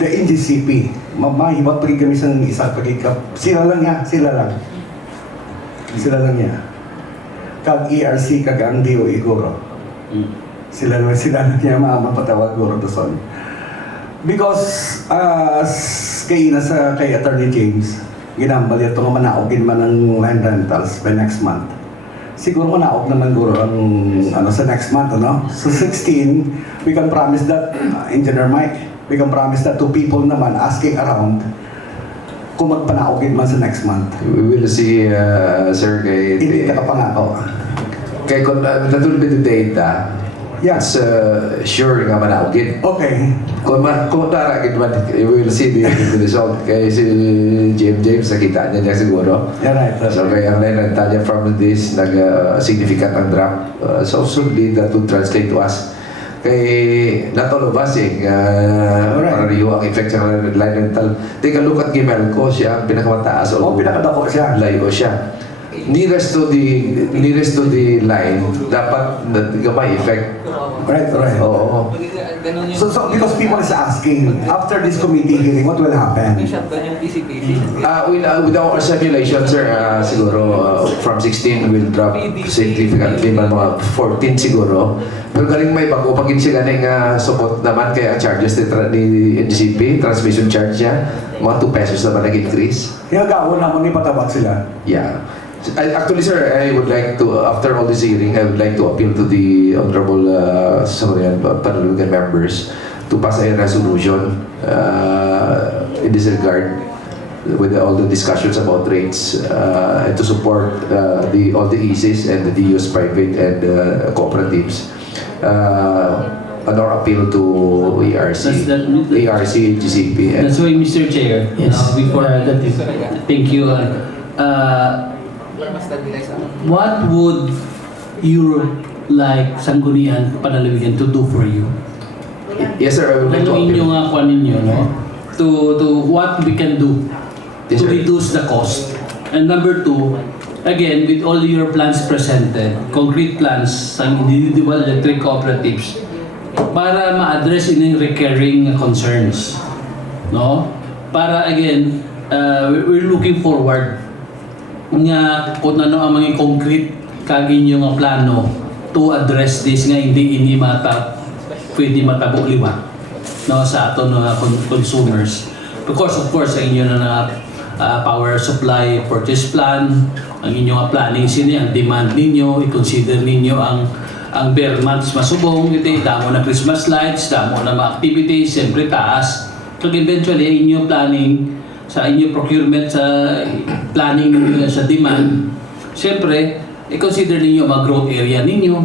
the NGCP, mahibat pagi kami sa isa pagkikap. Sila lang niya, sila lang. Sila lang niya. Kag ERC, kag ang DO iguro. Sila lang niya mapatawag guro doon. Because, kay Attorney James, ginambal ito nga manaogin man ng land rentals by next month. Siguro manaog naman guro ang sa next month, ano? So 16, we can promise that, Engineer Mike, we can promise that to people naman asking around kung magpanaogin man sa next month. We will see, sir, Hindi ka kapangako. kay kung natulog yung data, Yes. sure nga manaogin. Okay. Kung taragin man, we will see the result. Kaya si James, nakita niya siguro. Yeah, right. So kaya ang rental niya from this, nag-significant ang drop. So certainly that would translate to us. Kay not all of us para riyo ang effect sa line rental. Take a look at Gimelco, siya ang pinakamataas. Pinakadako siya. Layo siya. Nearest to the line, dapat gamay effect. Right. Oo. So because people is asking, after this committee hearing, what will happen? With our simulation, sir, siguro from 16 will drop significantly, mga 14 siguro. Pero galing may bago pag siya ganing support naman kaya ang charges ni NGCP, transmission charge niya, mga 2 pesos naman nag-increase. Yung gawon naman ni patabak sila. Yeah. Actually, sir, I would like to, after all this hearing, I would like to appeal to the Honorable Panalugan members to pass a resolution in this regard with all the discussions about rates and to support all the ECs and the DUs, private and cooperatives. On our appeal to ERC, GCP. That's why, Mr. Chair, Yes. before that, thank you. What would Europe like Sangguniang Panalawigan to do for you? Yes, sir, I would like to Ano appeal. inyong kuan ninyo, no? To what we can do Yes, to sir. reduce the cost. And number 2, again, with all your plans presented, concrete plans sa individual electric cooperatives, para ma-address inyong recurring concerns, no? Para again, we're looking forward nga kung ano ang mga concrete kagin yung plano to address this nga hindi pwede matabo liwa, no, sa aton consumers. Because of course sa inyo na power supply purchase plan, ang inyong planning sini ang demand ninyo, i-consider ninyo ang bare months masubong, ito damo na Christmas lights, damo na mga activities, siyempre taas. So eventually ang inyong planning sa inyong procurement, sa planning ninyo sa demand, siyempre i-consider ninyo mga growth area ninyo.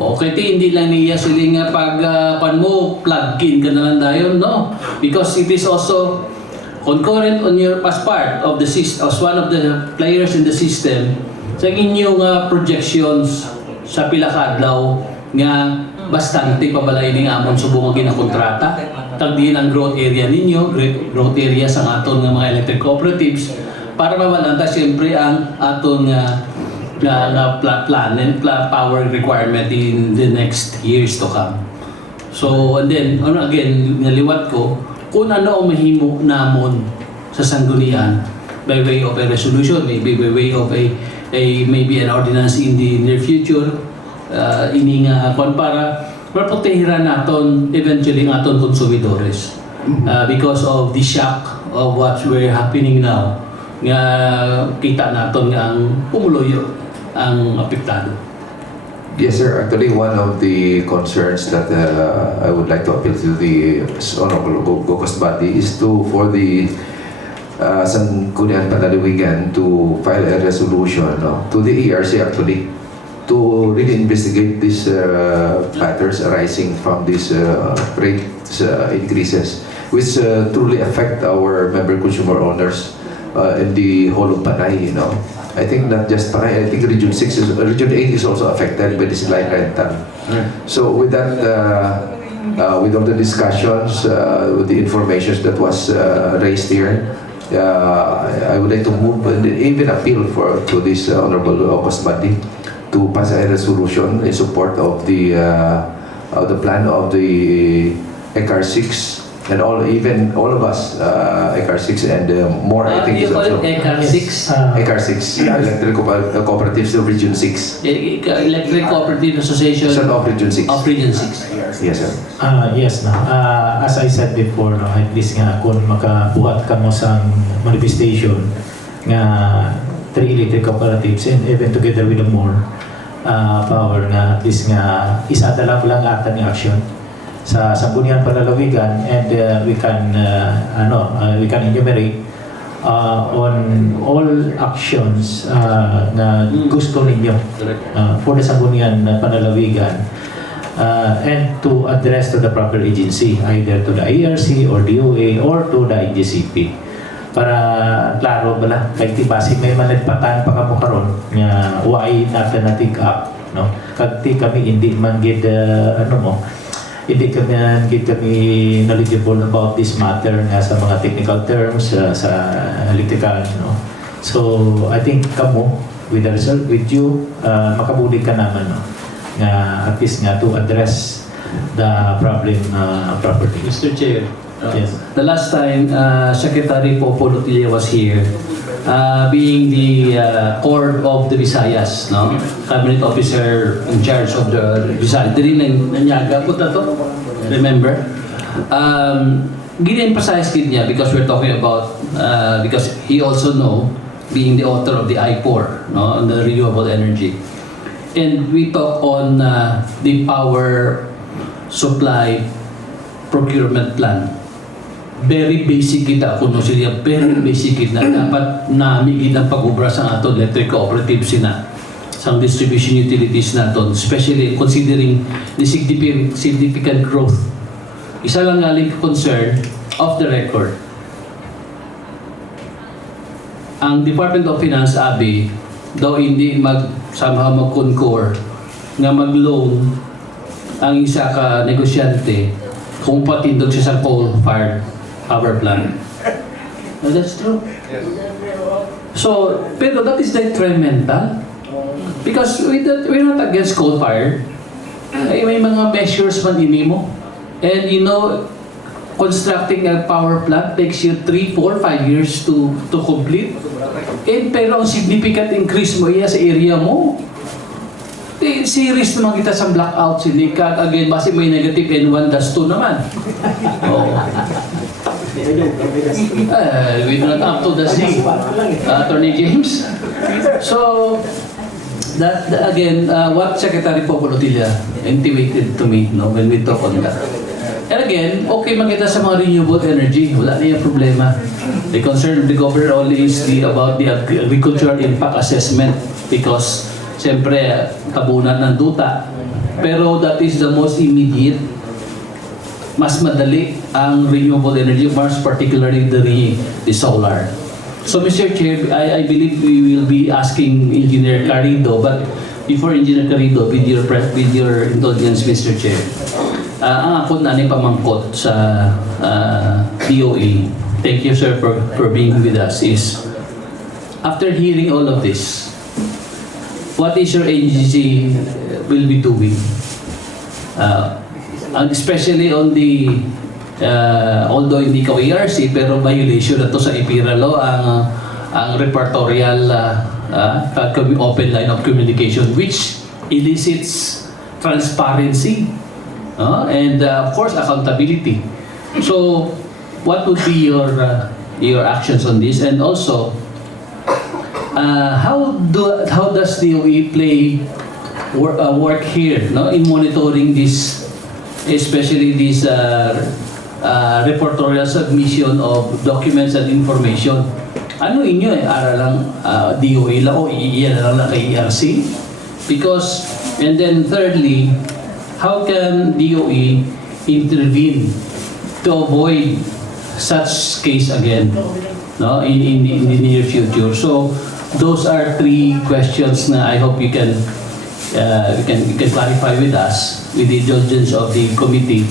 Okay, hindi lang niya sila nga pag mo plug-in ka na lang dayon, no? Because it is also concurrent on your as part of the system, as one of the players in the system, sa inyong projections sa pila ka adlaw nga bastante pabalay ning amon subong nga ginakontrata. Tagdiin ang growth area ninyo, growth area sa aton nga mga electric cooperatives para mabalanta siyempre ang aton nga power requirement in the next years to come. So, and then, again, naliwat ko, kung ano ang mahimo namon sa Sangguniang by way of a resolution, maybe by way of maybe an ordinance in the near future, ini nga para maprotehiran naton eventually ang aton konsumidores. Because of the shock of what's happening now, nga kita naton nga ang pumuloyo ang apektado. Yes, sir. Actually, one of the concerns that I would like to appeal to the Honorable Gocos body is for the Sangguniang Panalawigan to file a resolution to the ERC actually to really investigate these matters arising from these rate increases, which truly affect our member consumer owners in the whole of Panay, I think not just Panay, I think Region 6 Region 8 is also affected by this line rental. So with that, with all the discussions, with the information that was raised here, I would like to move and even appeal to this Honorable Gocos body to pass a resolution in support of the plan of the ECAR 6 And even all of us, ECAR 6 and more, I think You is call it also ECAR 6? ECAR 6, Electric Cooperatives of Region 6. Electric Cooperative Association Son of Region 6. of Region 6. Yes, sir. Yes, no. As I said before, no, at least nga kung makabuhat ka mo sa manifestation nga 3 electric cooperatives and even together with the more power nga at least nga isa lang ata ni action sa Sangguniang Panlalawigan, and we can enumerate on all actions na gusto ninyo for the Sangguniang Panlalawigan, and to address to the proper agency, either to the IRC or DOA or to the IGCP, para klaro bala kay tibasig may managpatan pa kamo karon nga why natin na take up, no, kag ti kami hindi man gid hindi kami knowledgeable about this matter nga sa mga technical terms sa electrical, no. So I think kamo with the result with you makabulig ka naman, no, nga at least nga to address the problem properly. Mr. Chair, Yes. the last time Secretary Popo Lutilla was here, being the core of the Visayas, no? Cabinet officer in charge of the Visayas. Dili nanyaga po na to, remember? Gina-emphasize niya because we're talking about, because he also know, being the author of the I4, no, on the renewable energy. And we talk on the power supply procurement plan. Very basic kita kuno siya, very basic kita dapat namigid ang pag-ubra sa ato electric cooperatives na sa distribution utilities naton, especially considering the significant growth. Isa lang galing concern off the record. Ang Department of Finance, Abi, daw hindi somehow mag-concur nga mag-loan ang isa ka negosyante kung patindog siya sa coal-fired power plant. No, that's true. So, pero that is detrimental. Because we're not against coal-fired. May mga measures man ini mo. And you know, constructing a power plant takes you 3, 4, 5 years to complete. And pero ang significant increase mo iya sa area mo. Serious naman kita sa blackout, sinika. Again, basi may negative N1, das 2 naman. Oh. We're not up to the C. Attorney James. So, that again, what Secretary Popo Lutilla intimated to me, no, when we talk on that. And again, okay makita sa mga renewable energy, wala na yung problema. The concern of the government only is about the agricultural impact assessment because siyempre kabunan ng duta. Pero that is the most immediate. Mas madali ang renewable energy, most particularly the solar. So Mr. Chair, I believe we will be asking Engineer Carrido, but before Engineer Carrido, with your indulgence, Mr. Chair, ang ako na pamangkot sa DOE, thank you sir for being with us, is after hearing all of this, what is your agency will be doing? Especially on the although hindi ka ERC pero violation na to sa IPIRA law ang repertorial open line of communication which elicits transparency and of course accountability. So what would be your actions on this, and also how does DOE play work here, no, in monitoring this, especially this reportorial submission of documents and information? Ano inyo aralang DOE lang o iiyan lang kay ERC? Because, and then thirdly, how can DOE intervene to avoid such case again, no, in the near future? So those are 3 questions na I hope you can clarify with us, with the indulgence of the committee.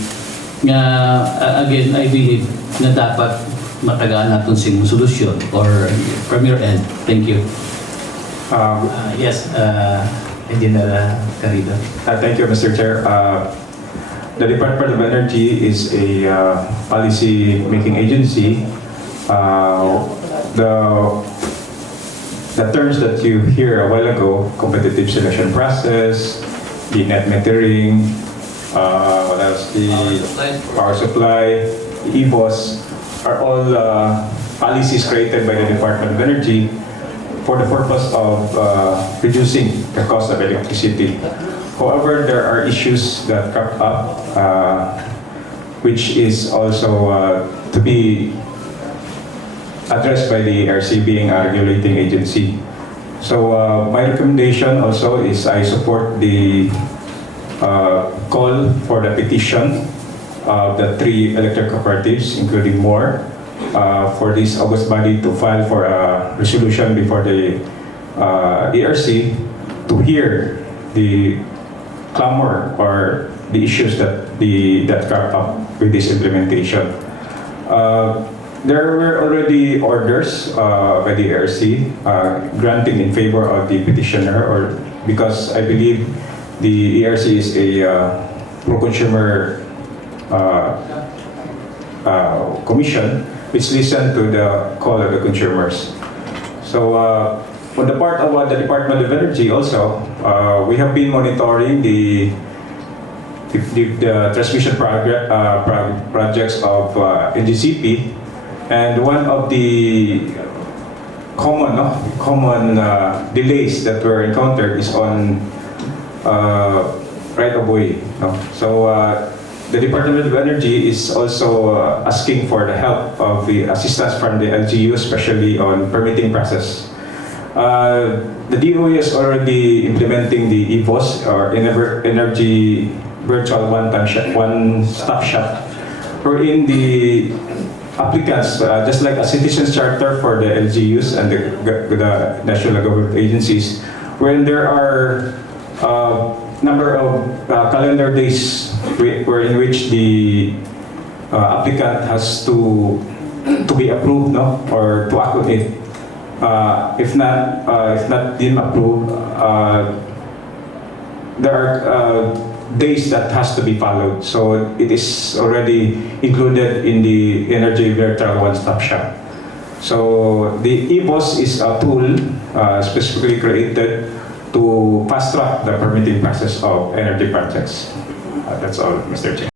Again, I believe na dapat matagaan natin sing solusyon or from your end. Thank you. Yes, Engineer Carrido. Thank you, Mr. Chair. the Department of Energy is a policy-making agency. The terms that you hear a while ago, competitive selection process, the net metering, what else, the power supply, the EBOS, are all policies created by the Department of Energy for the purpose of reducing the cost of electricity. However, there are issues that crop up, which is also to be addressed by the ERC being a regulating agency. So my recommendation also is I support the call for the petition of the 3 electric cooperatives, including more, for this August body to file for a resolution before the ERC to hear the clamor or the issues that crop up with this implementation. There were already orders by the ERC granting in favor of the petitioner, or because I believe the ERC is a pro-consumer commission which listen to the call of the consumers. So on the part of the Department of Energy also, we have been monitoring the transmission projects of NGCP, and one of the common delays that were encountered is on right of way. So the Department of Energy is also asking for the help of the assistance from the LGU, especially on permitting process. The DOE is already implementing the EVOS, or Energy Virtual One-Stop Shop, wherein the applicants, just like a citizens charter for the LGUs and the national government agencies, when there are number of calendar days in which the applicant has to be approved, or to act on it. If not deemed approved, there are days that has to be followed. So it is already included in the Energy Virtual One-Stop Shop. So the EBOS is a tool specifically created to fast track the permitting process of energy projects. That's all, Mr. Chair.